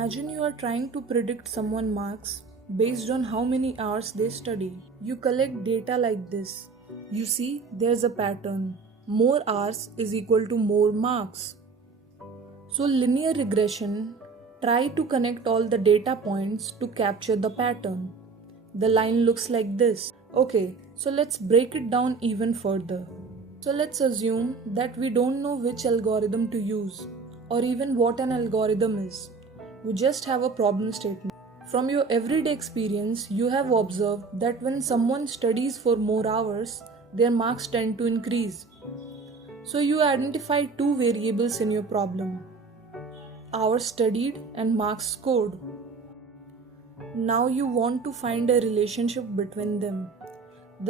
Imagine you are trying to predict someone's marks based on how many hours they study. You collect data like this. You see, there's a pattern. More hours is equal to more marks. So linear regression try to connect all the data points to capture the pattern. The line looks like this. Okay, so let's break it down even further. So let's assume that we don't know which algorithm to use or even what an algorithm is. We just have a problem statement. From your everyday experience, you have observed that when someone studies for more hours, their marks tend to increase. So you identify two variables in your problem: hours studied and marks scored. Now you want to find a relationship between them.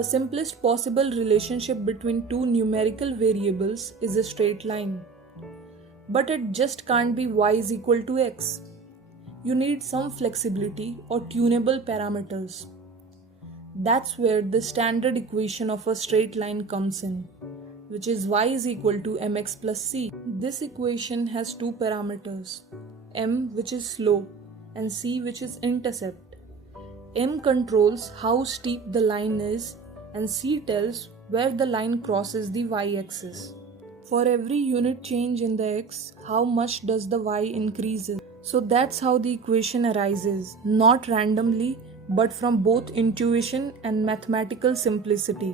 The simplest possible relationship between two numerical variables is a straight line. But it just can't be y is equal to x. You need some flexibility or tunable parameters. That's where the standard equation of a straight line comes in, which is y is equal to mx plus c. This equation has two parameters, m, which is slope, and c, which is intercept. M controls how steep the line is, and c tells where the line crosses the y-axis. For every unit change in the x, how much does the y increase? So that's how the equation arises, not randomly, but from both intuition and mathematical simplicity.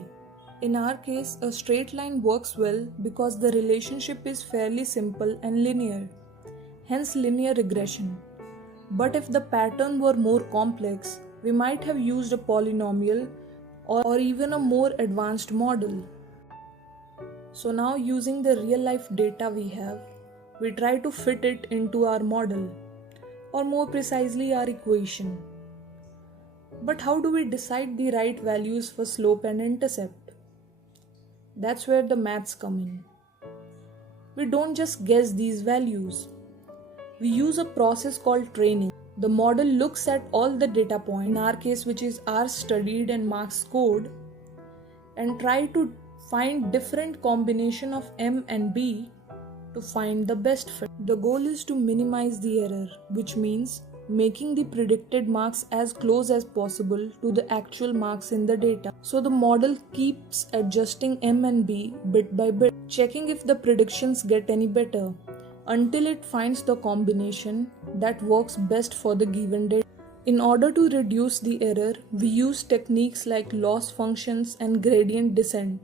In our case, a straight line works well because the relationship is fairly simple and linear, hence linear regression. But if the pattern were more complex, we might have used a polynomial or even a more advanced model. So now, using the real life data we have, we try to fit it into our model, or more precisely our equation. But how do we decide the right values for slope and intercept? That's where the maths come in. We don't just guess these values. We use a process called training. The model looks at all the data points, in our case which is hours studied and marks scored, and try to find different combination of m and b to find the best fit. The goal is to minimize the error, which means making the predicted marks as close as possible to the actual marks in the data. So the model keeps adjusting m and b bit by bit, checking if the predictions get any better, until it finds the combination that works best for the given data. In order to reduce the error, we use techniques like loss functions and gradient descent,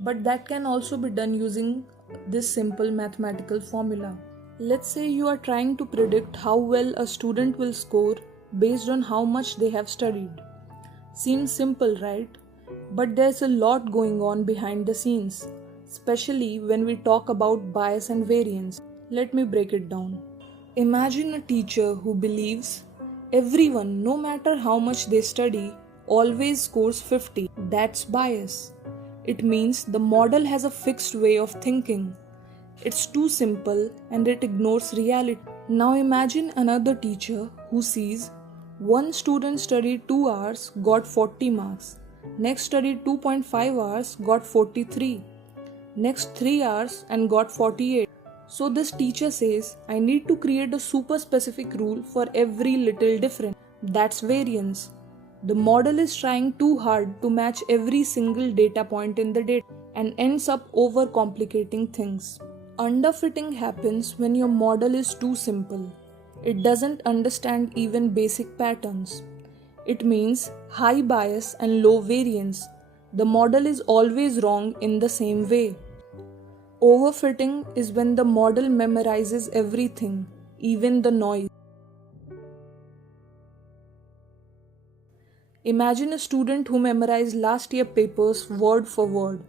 but that can also be done using this simple mathematical formula. Let's say you are trying to predict how well a student will score based on how much they have studied. Seems simple, right? But there's a lot going on behind the scenes, especially when we talk about bias and variance. Let me break it down. Imagine a teacher who believes everyone, no matter how much they study, always scores 50. That's bias. It means the model has a fixed way of thinking. It's too simple and it ignores reality. Now imagine another teacher who sees one student studied 2 hours, got 40 marks. Next studied 2.5 hours, got 43. Next 3 hours and got 48. So this teacher says, I need to create a super specific rule for every little difference. That's variance. The model is trying too hard to match every single data point in the data and ends up overcomplicating things. Underfitting happens when your model is too simple. It doesn't understand even basic patterns. It means high bias and low variance. The model is always wrong in the same way. Overfitting is when the model memorizes everything, even the noise. Imagine a student who memorized last year papers word for word.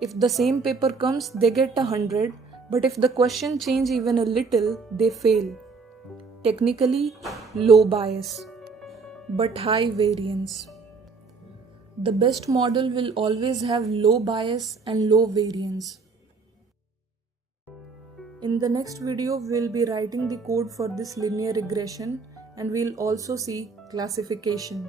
If the same paper comes, they get 100, but if the question change even a little, they fail. Technically, low bias, but high variance. The best model will always have low bias and low variance. In the next video, we'll be writing the code for this linear regression, and we'll also see classification.